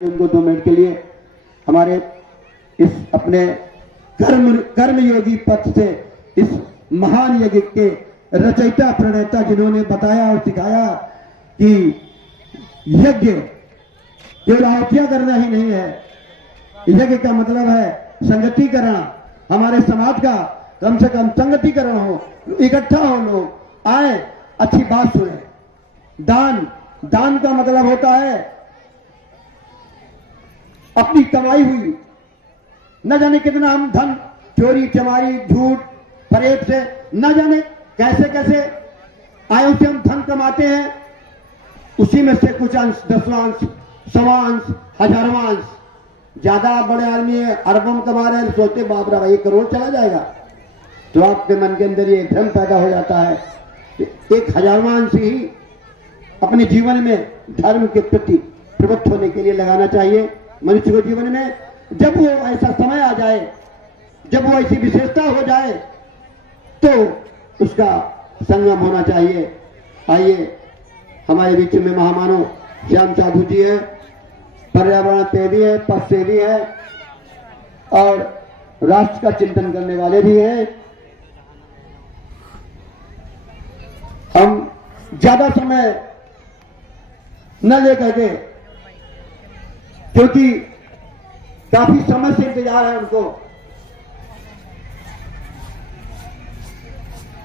उनको 2 मिनट के लिए हमारे इस अपने कर्म योगी पथ से इस महान यज्ञ के रचयिता प्रणेता जिन्होंने बताया और सिखाया कि यज्ञ केवल आहुतियां करना ही नहीं है, यज्ञ का मतलब है संगतिकरण। हमारे समाज का कम से कम संगतिकरण हो, इकट्ठा हो, लोग आए, अच्छी बात सुने। दान का मतलब होता है अपनी कमाई हुई, न जाने कितना हम धन चोरी चमारी झूठ फरेब से न जाने कैसे कैसे आयों से हम धन कमाते हैं, उसी में से कुछ अंश, दसवांश, सवांश, हजारवांश। ज्यादा बड़े आदमी अरबों कमा रहे हैं, सोचते बाप रे 1 करोड़ चला जाएगा, तो आपके मन के अंदर ये भ्रम पैदा हो जाता है। 1 हजारवांश ही अपने जीवन में धर्म के प्रति प्रवृत्त होने के लिए लगाना चाहिए मनुष्य को। जीवन में जब वो ऐसा समय आ जाए, जब वो ऐसी विशेषता हो जाए, तो उसका संगम होना चाहिए। आइए, हमारे बीच में महामानव श्याम साधु जी हैं, पर्यावरण प्रेमी है, पथ सेवी है और राष्ट्र का चिंतन करने वाले भी हैं। हम ज्यादा समय न लेकर के, क्योंकि काफी समय से इंतजार है उनको,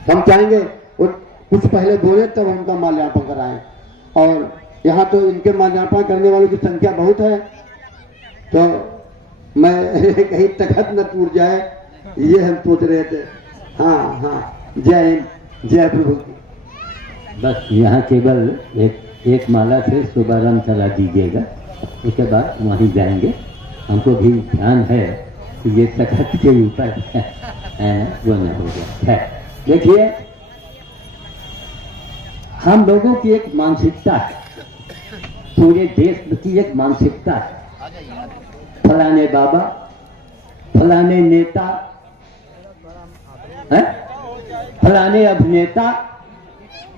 हम चाहेंगे वो कुछ पहले बोले तब उनका माल्यार्पण कराएं। और यहाँ तो इनके माल्यार्पण करने वालों की संख्या बहुत है, तो मैं कहीं तखत न टूट जाए, ये हम सोच रहे थे। हाँ, जय हिंद, जय प्रभु की। बस यहाँ केवल एक माला से शुभारंभ चला दीजिएगा, उसके बाद वहीं जाएंगे। हमको भी ध्यान है कि ये तखत के ऊपर वो न हो गया है। देखिए, हम लोगों की एक मानसिकता है, पूरे देश की एक मानसिकता है, फलाने बाबा, फलाने नेता, फलाने अभिनेता।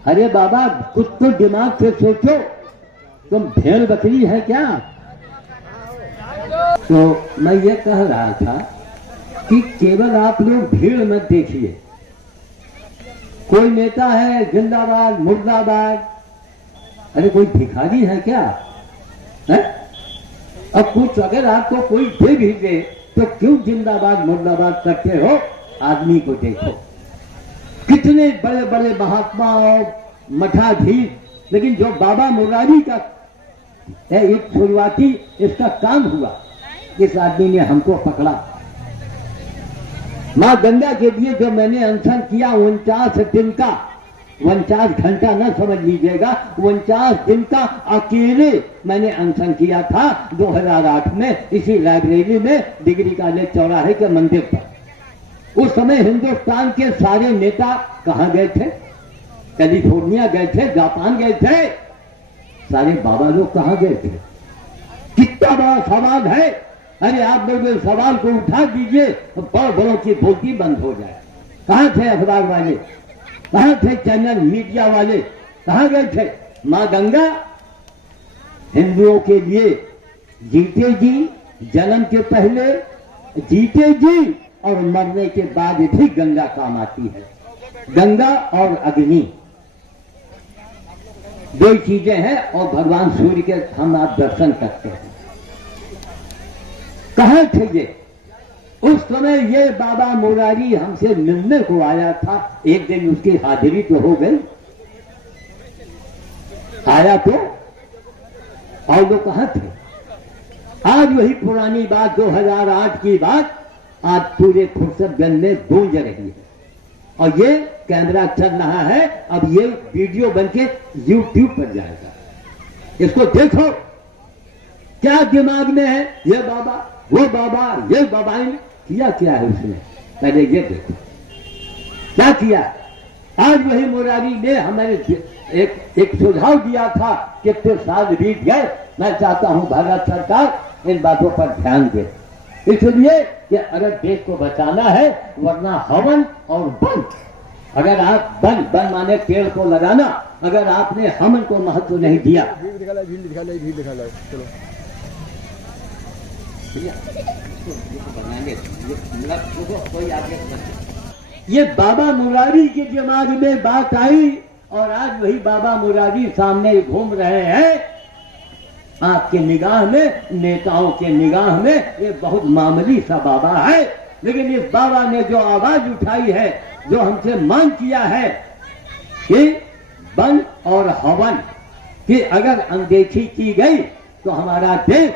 अरे बाबा, कुछ तो दिमाग से सोचो, तुम भेड़ बकरी है क्या? तो मैं ये कह रहा था कि केवल आप लोग भीड़ मत देखिए। कोई नेता है जिंदाबाद मुर्दाबाद, अरे कोई भिखारी है क्या है? अब कुछ अगर आपको कोई दे भी दे तो क्यों जिंदाबाद मुर्दाबाद करते हो? आदमी को देखो, कितने बड़े बड़े महात्मा और मठाधीश, लेकिन जो बाबा मुरारी का एक शुरुआती इसका काम हुआ, इस आदमी ने हमको पकड़ा। मां गंगा के लिए जो मैंने अनशन किया 49 दिन का, 49 घंटा न समझ लीजिएगा, 49 दिन का अकेले मैंने अनशन किया था 2008 में इसी लाइब्रेरी में, डिग्री कॉलेज चौराहे के मंदिर पर। उस समय हिंदुस्तान के सारे नेता कहां गए थे? कैलिफोर्निया गए थे, जापान गए थे। सारे बाबा लोग कहां गए थे? कितना बड़ा सवाल है। अरे आप लोग इस सवाल को उठा दीजिए तो बड़ों की बोलती बंद हो जाए। कहां थे अखबार वाले? कहां थे चैनल मीडिया वाले? कहां गए थे? मां गंगा हिंदुओं के लिए जीते जी, जन्म के पहले जीते जी और मरने के बाद भी गंगा काम आती है। गंगा और अग्नि 2 चीजें हैं, और भगवान सूर्य के हम आप दर्शन करते हैं। कहां थे ये? उस समय ये बाबा मुरारी हमसे मिलने को आया था। एक दिन उसकी हाजिरी तो हो गई, आया तो, और वो कहां थे? आज वही पुरानी बात, 2008 की बात आज पूरे फुर्सतगंज में गूंज रही है। और ये कैमरा चल रहा है, अब ये वीडियो बनके YouTube पर जाएगा। इसको देखो क्या दिमाग में है। ये बाबा, वो बाबा, ये बाबाएं, किया क्या है उसने? पहले ये देखो क्या किया। आज वही मुरारी ने हमें एक सुझाव दिया था, कितने साल बीत गए। मैं चाहता हूं भारत सरकार इन बातों पर ध्यान दे, इसलिए कि अगर देश को बचाना है, वरना हवन और बन, अगर आप बन माने पेड़ को लगाना, अगर आपने हवन को महत्व नहीं दिया, भीड़ दिखा लो, चलो भैया इसको बनाने कोई आगे ये बाबा मुरारी के दिमाग में बात आई और आज वही बाबा मुरारी सामने घूम रहे हैं। आपके निगाह में, नेताओं के निगाह में ये बहुत मामूली सा बाबा है, लेकिन इस बाबा ने जो आवाज उठाई है, जो हमसे मांग किया है कि वन और हवन की अगर अनदेखी की गई तो हमारा देश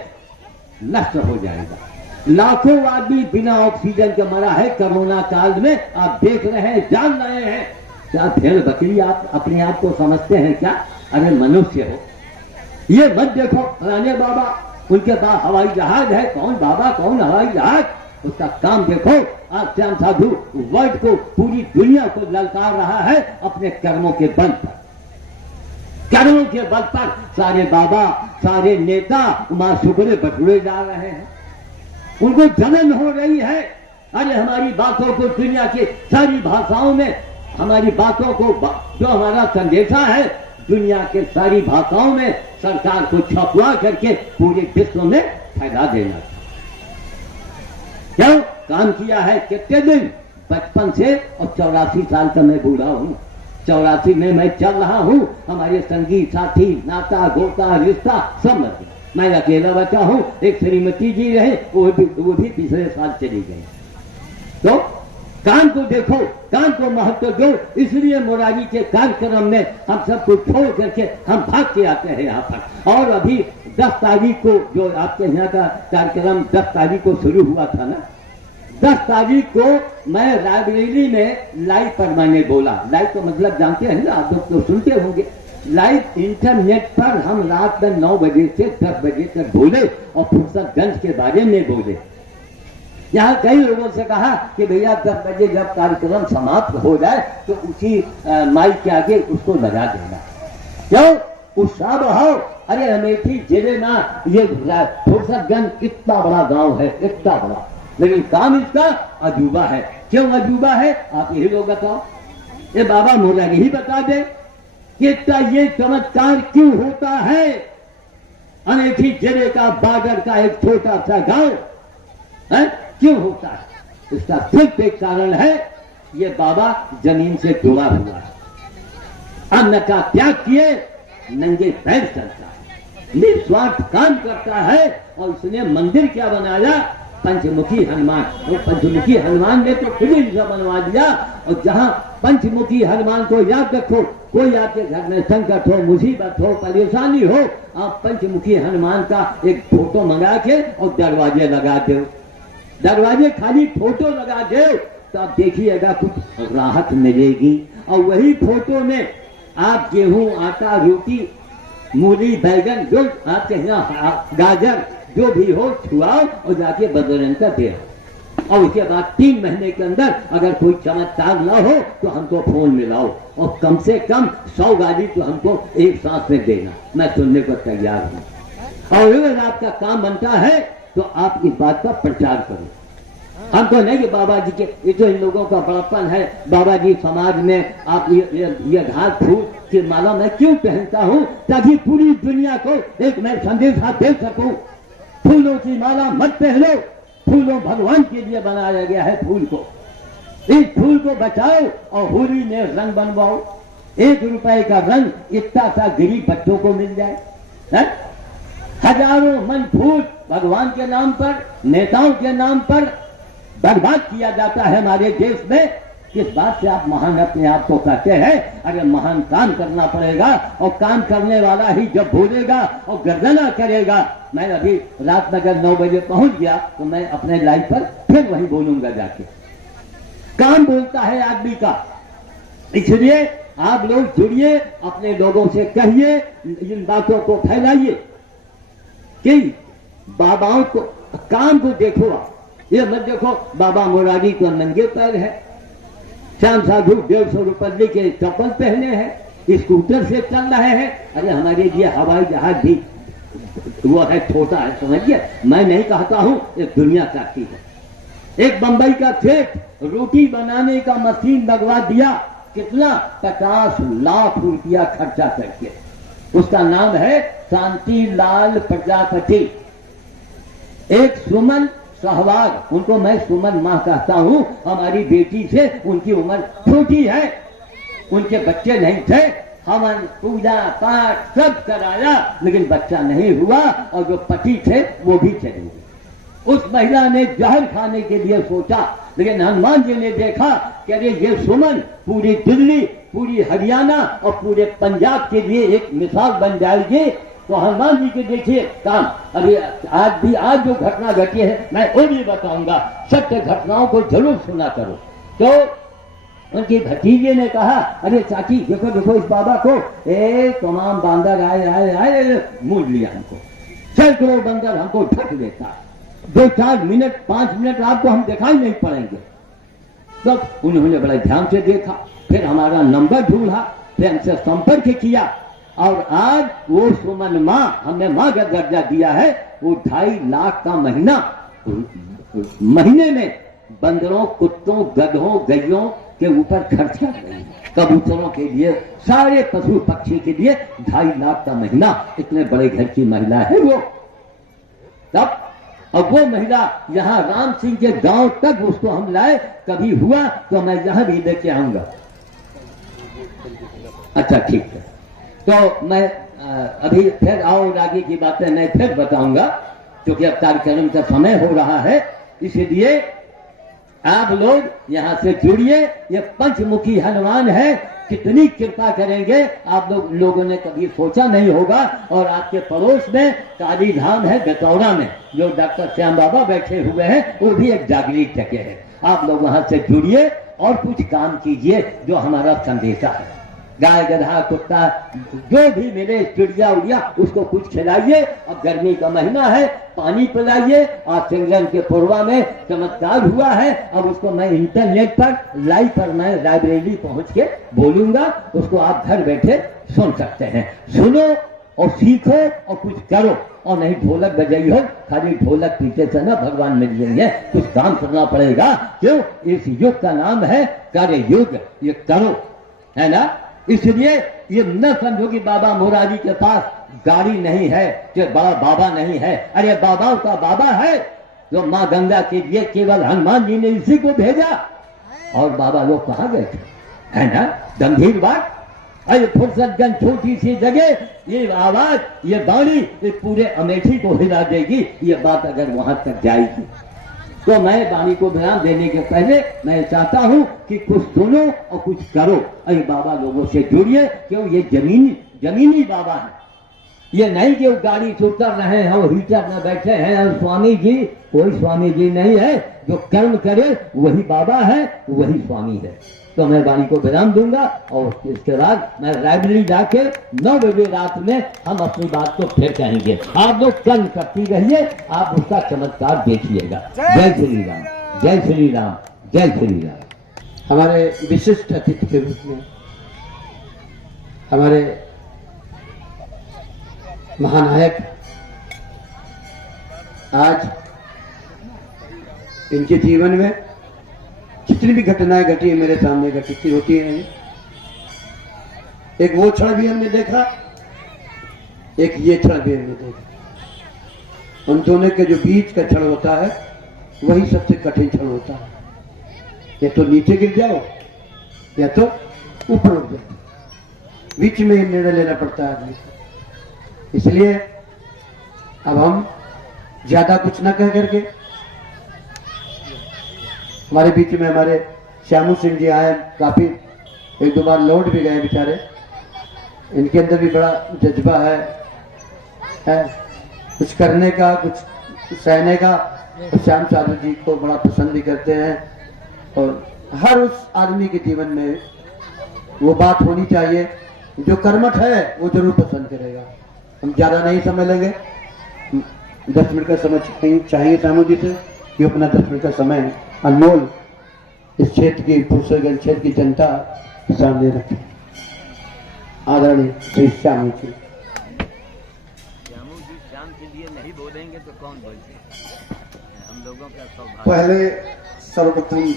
नष्ट हो जाएगा। लाखों आदमी बिना ऑक्सीजन के मरा है कोरोना काल में, आप देख रहे हैं, जान रहे हैं। क्या भेड़ बकरी आप अपने आप को समझते हैं क्या? अरे मनुष्य हो, ये मत देखो राने बाबा, उनके पास हवाई जहाज है। कौन बाबा, कौन हवाई जहाज? उसका काम देखो। आज श्याम साधु वर्ल्ड को, पूरी दुनिया को ललकार रहा है अपने कर्मों के बल पर। कर्मों के बल पर सारे बाबा, सारे नेता मां शुक्र बटुए जा रहे हैं, उनको जलन हो रही है। अरे हमारी बातों को दुनिया की सारी भाषाओं में, हमारी बातों को, जो हमारा संदेशा है, दुनिया के सारी भाषाओं में सरकार को छपवा करके पूरे विश्व में फैला देना। क्यों काम किया है? कितने दिन? बचपन से, और 84 साल का मैं बूढ़ा हूं। 84 में मैं चल रहा हूं। हमारे संगी साथी, नाता गोता, रिश्ता सब मर गया। मैं अकेला बचा हूं। एक श्रीमती जी रहे, वो भी पिछले साल चली गई। तो काम को देखो, काम को महत्व दो। इसलिए मुरारी के कार्यक्रम में हम सबको छोड़ करके हम भाग के आते हैं यहाँ पर। और अभी 10 तारीख को जो आपके यहाँ का कार्यक्रम 10 तारीख को शुरू हुआ था ना, 10 तारीख को मैं रायबरेली में लाइव पर मैंने बोला। लाइव तो मतलब जानते हैं ना आप लोग, तो सुनते होंगे। लाइव इंटरनेट पर हम रात में 9 बजे से 10 बजे तक बोले और फुर्सतगंज के बारे में बोले। यहाँ कई लोगों से कहा कि भैया 10 बजे जब कार्यक्रम समाप्त हो जाए तो उसी माइक के आगे उसको लगा देना। क्यों? उत्साह बढ़ाओ। अरे अमेठी जिले में ये फुर्सतगंज इतना बड़ा गांव है, इतना बड़ा, लेकिन काम इसका अजूबा है। क्यों अजूबा है? आप यही लोग बताओ। ये बाबा मुरारी ही बता दे कि ये चमत्कार क्यों होता है। अमेठी जिले का बागर का एक छोटा सा गांव है, क्यों होता है? इसका सिर्फ एक कारण है, ये बाबा जमीन से जुड़ा हुआ है। अन्न का त्याग किए नंगे पैर चलता है, निस्वार्थ काम करता है। और इसने मंदिर क्या बनाया? पंचमुखी हनुमान। वो पंचमुखी हनुमान ने तो खुद ही बनवा दिया। और जहां पंचमुखी हनुमान को याद रखो, कोई आपके घर में संकट हो, मुसीबत हो, परेशानी हो, आप पंचमुखी हनुमान का एक फोटो मंगा के और दरवाजे लगा दो। दरवाजे खाली फोटो लगा दो तो आप देखिएगा कुछ राहत मिलेगी। और वही फोटो में आप गेहूं, आटा, रोटी, मूली, बैगन, जो आपके यहाँ गाजर जो भी हो छुआओ और जाके बदलन का दे। और उसके बाद 3 महीने के अंदर अगर कोई चमत्कार ना हो तो हमको फोन मिलाओ और कम से कम 100 गाड़ी तो हमको एक साथ में देना। मैं सुनने को तैयार हूँ। और अगर आपका काम बनता है तो आप इस बात का प्रचार करो। हमको नहीं कि बाबा जी के, ये तो इन लोगों का बड़प्पन है। बाबा जी समाज में आप ये घास फूल की माला मैं क्यों पहनता हूँ? ताकि पूरी दुनिया को एक मैं संदेश दे सकूं। फूलों की माला मत पहनो। फूलों भगवान के लिए बनाया गया है। फूल को, इस फूल को बचाओ और होली में रंग बनवाओ। 1 रुपए का रंग इतना सा गरीब बच्चों को मिल जाए है? हजारों मन फूल भगवान के नाम पर, नेताओं के नाम पर बर्बाद किया जाता है हमारे देश में। किस बात से आप महान अपने आप को कहते हैं? अरे महान काम करना पड़ेगा। और काम करने वाला ही जब बोलेगा और गर्जना करेगा। मैं अभी रात में अगर 9 बजे पहुंच गया तो मैं अपने लाइव पर फिर वहीं बोलूंगा जाके। काम बोलता है आदमी का। इसलिए आप लोग जुड़िए, अपने लोगों से कहिए, इन बातों को फैलाइए कि बाबाओं को, काम को देखो। आप ये मत देखो बाबा मुरारी को नंगे पैर है, श्याम साधु 150 रुपये के चप्पल पहने हैं, स्कूटर से चल रहे हैं। अरे हमारे लिए हवाई जहाज भी वो है, छोटा है, समझिए। मैं नहीं कहता हूं, ये दुनिया चाहती है। एक बंबई का सेठ रोटी बनाने का मशीन लगवा दिया। कितना? 50 लाख रुपया खर्चा करके। उसका नाम है शांतिलाल प्रजापति। एक सुमन सहवाग, उनको मैं सुमन माँ कहता हूँ, हमारी बेटी से उनकी उम्र छोटी है, उनके बच्चे नहीं थे, हमन पूजा पाठ सब कराया लेकिन बच्चा नहीं हुआ, और जो पति थे वो भी चले गए। उस महिला ने जहर खाने के लिए सोचा, लेकिन हनुमान जी ने देखा कि अरे ये सुमन पूरी दिल्ली, पूरी हरियाणा और पूरे पंजाब के लिए एक मिसाल बन जाएगी। तो हनुमान जी के देखिए काम, अभी आज जो घटना घटी है मैं वो भी बताऊंगा, सत्य घटनाओं को जरूर सुना करो। तो उनकी भतीजे ने कहा, अरे चाची देखो देखो इस बाबा को, तमाम बंदर आए मूल लिया हमको, सैकड़ों बंदर हमको ढक लेता है, 2-4 मिनट 5 मिनट आपको हम दिखाई नहीं पड़ेंगे। तब उन्होंने बड़े ध्यान से देखा, फिर हमारा नंबर ढूंढा, फिर हमसे संपर्क किया, और आज वो सुमन माँ, हमने माँ का दर्जा दिया है, वो 2.5 लाख का महीने में बंदरों, कुत्तों, गधों, गैयों के ऊपर खर्च कर रही है, कबूतरों के लिए, सारे पशु पक्षी के लिए 2.5 लाख का महीना। इतने बड़े घर की महिला है वो। तब अब वो महिला यहाँ राम सिंह के गांव तक उसको हम लाए, कभी हुआ तो मैं यहाँ भी लेके आऊंगा। अच्छा ठीक है, तो मैं अभी फिर और आगे की बातें मैं फिर बताऊंगा, क्योंकि अब कार्यक्रम का समय हो रहा है, इसलिए आप लोग यहाँ से जुड़िए। ये पंचमुखी हनुमान है, कितनी कृपा करेंगे आप लोगों ने कभी सोचा नहीं होगा। और आपके पड़ोस में काली धाम है गतौरा में, जो डॉक्टर श्याम बाबा बैठे हुए हैं, वो भी एक जागृत जगह है। आप लोग वहां से जुड़िए और कुछ काम कीजिए जो हमारा संदेशा है। गाय गधा कुत्ता जो भी मिले, चिड़िया उड़िया, उसको कुछ खिलाइए। अब गर्मी का महीना है, पानी पिलाइए। आज सिंगरन के पूर्वा में चमत्कार हुआ है, अब उसको मैं इंटरनेट पर लाइव पर मैं लाइब्रेरी पहुंच के बोलूंगा, उसको आप घर बैठे सुन सकते हैं। सुनो और सीखो और कुछ करो, और नहीं ढोलक बजाइए, खाली ढोलक पीछे से ना भगवान मिल जाएंगे, कुछ काम करना पड़ेगा। क्यों? इस युग का नाम है कार्य युग, ये करो, है ना। इसलिए ये न समझो कि बाबा मोरारी के पास गाड़ी नहीं है, कि बड़ा बाबा नहीं है। अरे बाबाओं का बाबा है, जो माँ गंगा के लिए केवल हनुमान जी ने इसी को भेजा, और बाबा लोग कहाँ गए थे, है ना। गंभीर बात। अरे फुर्सतगंज छोटी सी जगह, ये आवाज, ये वाणी, ये पूरे अमेठी को हिला देगी। ये बात अगर वहां तक जाएगी तो मैं वाणी को विराम देने के पहले मैं चाहता हूं कि कुछ सुनो और कुछ करो। अरे बाबा लोगों से जुड़िए, क्यों? ये जमीनी बाबा है। ये नहीं कि वो गाड़ी से उतर रहे हैं और हीटर में बैठे हैं और स्वामी जी, कोई स्वामी जी नहीं है। जो कर्म करे वही बाबा है, वही स्वामी है। तो मैं वाणी को विराम दूंगा, और इसके बाद मैं लाइब्रेरी जाके 9 बजे रात में हम अपनी बात को फिर कहेंगे। आप लोग कर्म करती रहिए, आप उसका चमत्कार देखिएगा। जय श्री राम, जय श्री राम, जय श्री राम। हमारे विशिष्ट अतिथि के रूप में हमारे महानायक, आज इनके जीवन में जितनी भी घटनाएं घटी है मेरे सामने घटी होती है। एक वो क्षण भी हमने देखा, एक ये क्षण भी हमने देखा। उन दोनों के जो बीच का क्षण होता है वही सबसे कठिन क्षण होता है। या तो नीचे गिर जाओ या तो ऊपर उठ जाओ, बीच में ही निर्णय लेना पड़ता है आदमी को। इसलिए अब हम ज्यादा कुछ न कह करके, हमारे बीच में हमारे श्यामू सिंह जी आए, काफी 1-2 बार लौट भी गए बेचारे। इनके अंदर भी बड़ा जज्बा है कुछ करने का, कुछ सहने का। श्याम साधु जी को बड़ा पसंद भी करते हैं, और हर उस आदमी के जीवन में वो बात होनी चाहिए, जो कर्मठ है वो जरूर पसंद करेगा। हम ज्यादा नहीं समय लेंगे, 10 मिनट का समय चाहिए श्यामू जी से, कि अपना 10 मिनट का समय अनमोल इस क्षेत्र की, फुर्सतगंज क्षेत्र की जनता सामने रखें। आदरणीय श्री श्यामू जी। श्याम के लिए नहीं बोलेंगे तो कौन बोलते? हम लोगों का सौभाग्य। पहले सर्वप्रथम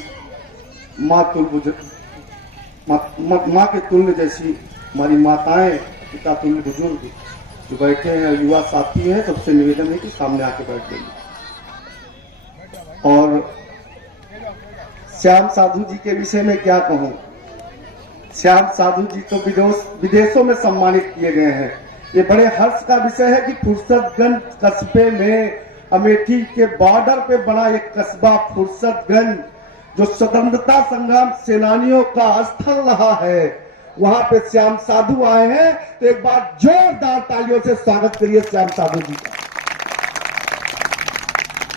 माँ के तुल्य जैसी हमारी माताएं, पिता तुल्य बुजुर्ग जो बैठे हैं, युवा साथी हैं, सबसे निवेदन है कि सामने आके बैठ जाइए। और श्याम साधु जी के विषय में क्या कहूं। श्याम साधु जी तो विदेशों में सम्मानित किए गए हैं। ये बड़े हर्ष का विषय है कि फुर्सतगंज कस्बे में अमेठी के बॉर्डर पे बना एक कस्बा फुर्सतगंज, जो स्वतंत्रता संग्राम सेनानियों का स्थल रहा है, वहां पे श्याम साधु आए हैं। तो एक बार जोरदार तालियों से स्वागत करिए श्याम साधु जी का।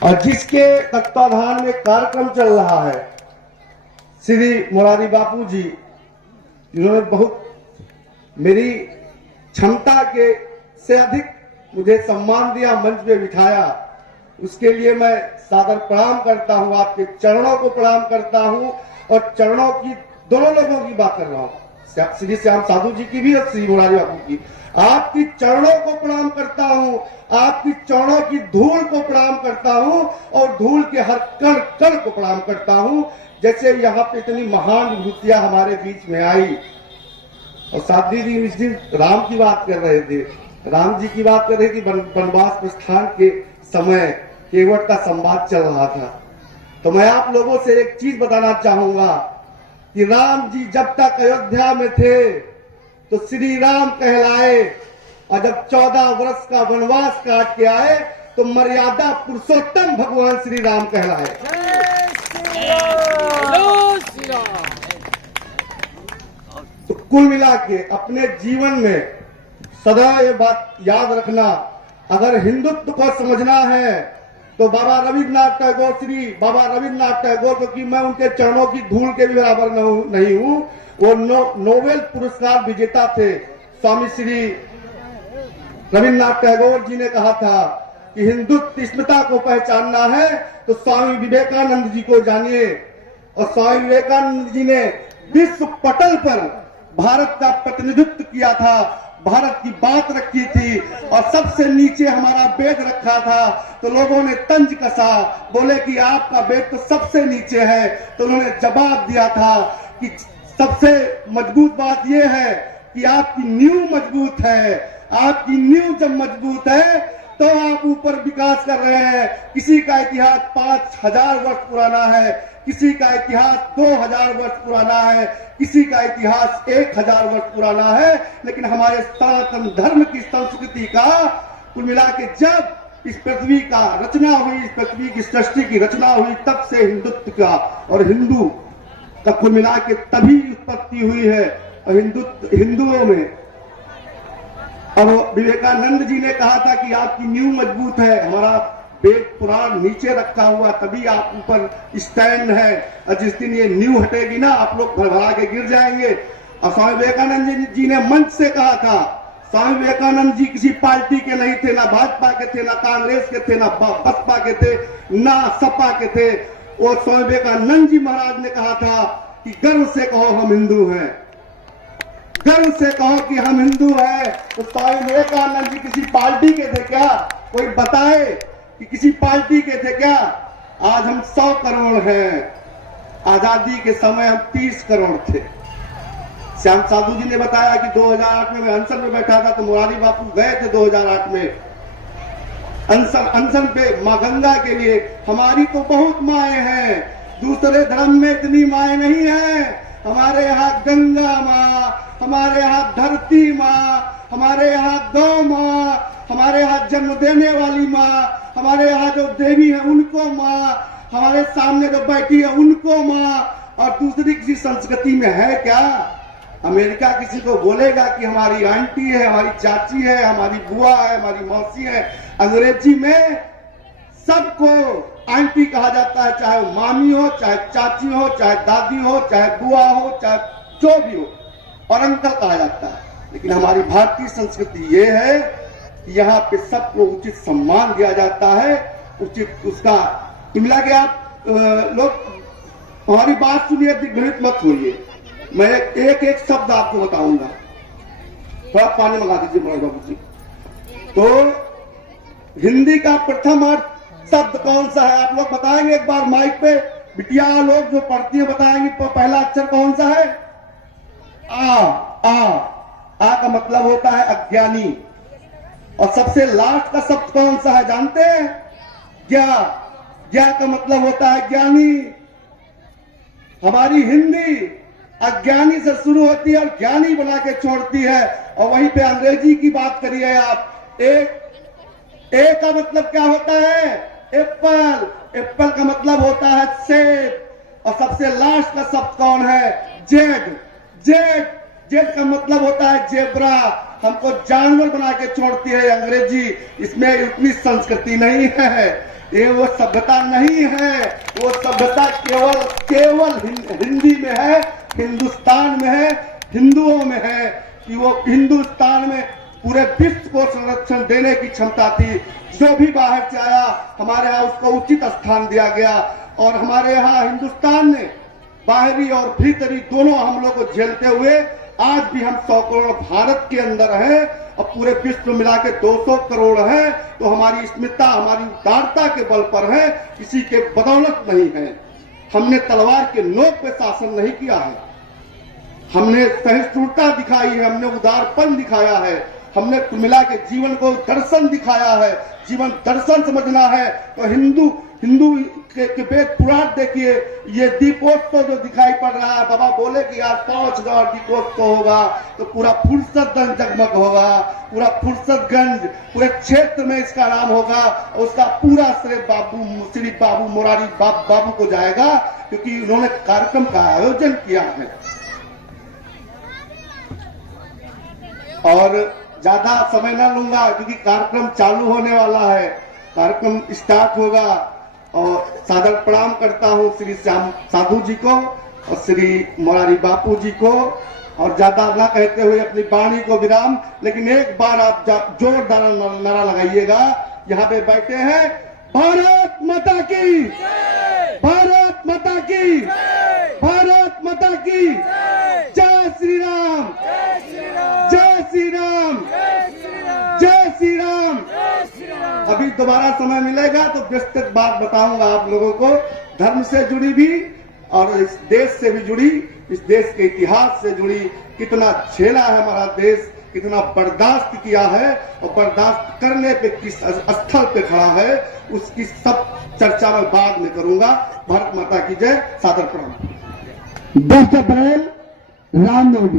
और जिसके तत्वाधान में कार्यक्रम चल रहा है, श्री मुरारी बापू जी, जिन्होंने बहुत मेरी क्षमता के से अधिक मुझे सम्मान दिया, मंच पे बिठाया, उसके लिए मैं सादर प्रणाम करता हूं। आपके चरणों को प्रणाम करता हूं और चरणों की दोनों लोगों की बात कर रहा हूं, श्री श्याम साधु जी की भी और श्री मुरारी बापू की। आपकी चरणों को प्रणाम करता हूं, आपकी चरणों की धूल को प्रणाम करता हूं और धूल के हर कण कण को प्रणाम करता हूं। जैसे यहाँ पे इतनी महान विभूतियां हमारे बीच में आई, और साध्वी जी इस दिन राम की बात कर रहे थे, राम जी की बात कर रहे थी। वनवास प्रस्थान के समय केवट का संवाद चल रहा था। तो मैं आप लोगों से एक चीज बताना चाहूंगा कि राम जी जब तक अयोध्या में थे तो श्री राम कहलाए, और जब 14 वर्ष का वनवास काट के आए तो मर्यादा पुरुषोत्तम भगवान श्री राम कहलाए। तो कुल मिला के अपने जीवन में सदा ये बात याद रखना, अगर हिंदुत्व को समझना है तो बाबा रविन्द्रनाथ टैगोर, श्री बाबा रविन्द्रनाथ टैगोर, क्योंकि मैं उनके चरणों की धूल के भी बराबर नहीं हूं, वो नोबेल पुरस्कार विजेता थे। स्वामी श्री रविन्द्रनाथ टैगोर जी ने कहा था कि हिंदुत्व अस्मिता को पहचानना है तो स्वामी विवेकानंद जी को जानिए। और स्वामी विवेकानंद जी ने विश्व पटल पर भारत का प्रतिनिधित्व किया था, भारत की बात रखी थी, और सबसे नीचे हमारा वेद रखा था। तो लोगों ने तंज कसा, बोले कि आपका वेद तो सबसे नीचे है। तो उन्होंने जवाब दिया था कि सबसे मजबूत बात यह है कि आपकी नींव मजबूत है। आपकी नींव जब मजबूत है तो आप ऊपर विकास कर रहे हैं। किसी का इतिहास 5000 वर्ष पुराना है, किसी का इतिहास 2000 वर्ष पुराना है, किसी का इतिहास 1000 वर्ष पुराना है, लेकिन हमारे सनातन धर्म की संस्कृति का कुल मिला के जब इस पृथ्वी का रचना हुई, इस पृथ्वी की सृष्टि की रचना हुई, तब से हिंदुत्व का और हिंदू का कुल मिला के तभी उत्पत्ति हुई है। और हिंदुओं में अब विवेकानंद जी ने कहा था कि आपकी नींव मजबूत है, हमारा वेद पुराण नीचे रखा हुआ, तभी आप ऊपर स्टैंड है, और जिस दिन ये नींव हटेगी ना आप लोग भरभरा के गिर जाएंगे। और स्वामी विवेकानंद जी ने मंच से कहा था, स्वामी विवेकानंद जी किसी पार्टी के नहीं थे, ना भाजपा के थे, ना कांग्रेस के थे, ना बसपा के थे, ना सपा के थे। और स्वामी विवेकानंद जी महाराज ने कहा था कि गर्व से कहो हम हिंदू हैं, गर्व से कहो कि हम हिंदू हैं। तो स्वामी विवेकानंद जी किसी पार्टी के थे क्या? कोई बताए कि किसी पार्टी के थे क्या? आज हम 100 करोड़ हैं, आजादी के समय हम 30 करोड़ थे। श्याम साधु जी ने बताया कि 2008 में मैं अनशन में बैठा था, तो मुरारी बापू गए थे 2008 में अनशन पे माँ गंगा के लिए। हमारी तो बहुत माएँ हैं, दूसरे धर्म में इतनी माएँ नहीं है। हमारे यहाँ गंगा माँ, हमारे यहाँ धरती माँ, हमारे यहाँ गौ माँ, हमारे यहाँ जन्म देने वाली माँ, हमारे यहाँ जो देवी है उनको माँ, हमारे सामने जो बैठी है उनको माँ। और दूसरी किसी संस्कृति में है क्या? अमेरिका किसी को बोलेगा कि हमारी आंटी है, हमारी चाची है, हमारी बुआ है, हमारी मौसी है। अंग्रेजी में सबको आंटी कहा जाता है, चाहे वो मामी हो, चाहे चाची हो, चाहे दादी हो, चाहे बुआ हो, चाहे जो भी हो, और अंकल कहा जाता है। लेकिन हमारी भारतीय संस्कृति ये है कि यहाँ पे सबको उचित सम्मान दिया जाता है, उचित उसका मिला के। आप लोग हमारी बात सुनिए, दिग्भ्रमित मत होइए। मैं एक एक शब्द आपको बताऊंगा। थोड़ा पानी मंगा दीजिए मोहन बाबू जी। तो हिंदी का प्रथम अर्थ शब्द कौन सा है? आप लोग बताएंगे एक बार माइक पे, बिटिया लोग जो पढ़ती है बताएंगे पहला अक्षर कौन सा है? आ। आ का मतलब होता है अज्ञानी। और सबसे लास्ट का शब्द कौन सा है जानते हैं? ज्ञा। ज्ञा का मतलब होता है ज्ञानी। हमारी हिंदी अज्ञानी से शुरू होती है और ज्ञानी बना के छोड़ती है। और वहीं पे अंग्रेजी की बात करिए आप। ए का मतलब क्या होता है? एप्पल। एप्पल का मतलब होता है सेब। और सबसे लास्ट का शब्द कौन है? जेड। जेड जेड का मतलब होता है जेब्रा। हमको जानवर बना के छोड़ती है अंग्रेजी। इसमें उतनी संस्कृति नहीं है, ये वो सभ्यता नहीं है। वो सभ्यता केवल हिंदी में है, हिंदुस्तान में है, हिंदुओं में है। कि वो हिंदुस्तान में पूरे विश्व को संरक्षण देने की क्षमता थी। जो भी बाहर से आया हमारे यहाँ उसको उचित स्थान दिया गया। और हमारे यहाँ हिंदुस्तान ने बाहरी और भीतरी दोनों हमलों को झेलते हुए आज भी हम 100 करोड़ भारत के अंदर है और पूरे विश्व मिला के 200 करोड़ है। तो हमारी स्मिता, हमारी उदारता के बल पर है, किसी के बदौलत नहीं है। हमने तलवार के नोक पे शासन नहीं किया है, हमने सहिष्णुता दिखाई है, हमने उदारपन दिखाया है, हमने कुल मिला के जीवन को दर्शन दिखाया है। जीवन दर्शन समझना है तो हिंदू के वेद पुराण देखिए। ये दीपोत्सव जो दिखाई पड़ रहा है, बाबा बोले कि आज 5,000 दीपोत्सव होगा तो पूरा फुर्सतगंज जगमग होगा, पूरा फुर्सतगंज पूरे क्षेत्र में इसका नाम होगा। उसका पूरा श्रेय श्री बाबू मोरारी बाबू को जाएगा, क्योंकि उन्होंने कार्यक्रम का आयोजन किया है। और ज्यादा समय न लूंगा क्योंकि कार्यक्रम चालू होने वाला है, कार्यक्रम स्टार्ट होगा। और सादर प्रणाम करता हूं श्री श्याम साधु जी को और श्री मोरारी बापू जी को। और ज्यादा न कहते हुए अपनी वाणी को विराम, लेकिन एक बार आप जोरदार नारा लगाइएगा। यहाँ पे बैठे हैं, भारत माता की, भारत माता की, भारत माता की, जय श्री राम, जय श्री राम, जय श्री राम। अभी दोबारा समय मिलेगा तो विस्तृत बात बताऊंगा आप लोगों को, धर्म से जुड़ी भी और इस देश से भी जुड़ी, इस देश के इतिहास से जुड़ी। कितना झेला है हमारा देश, कितना बर्दाश्त किया है और बर्दाश्त करने पे किस स्थल पे खड़ा है, उसकी सब चर्चा मैं बाद में करूंगा। भारत माता की जय। सादर प्रणाम। 10 अप्रैल रामनवमी।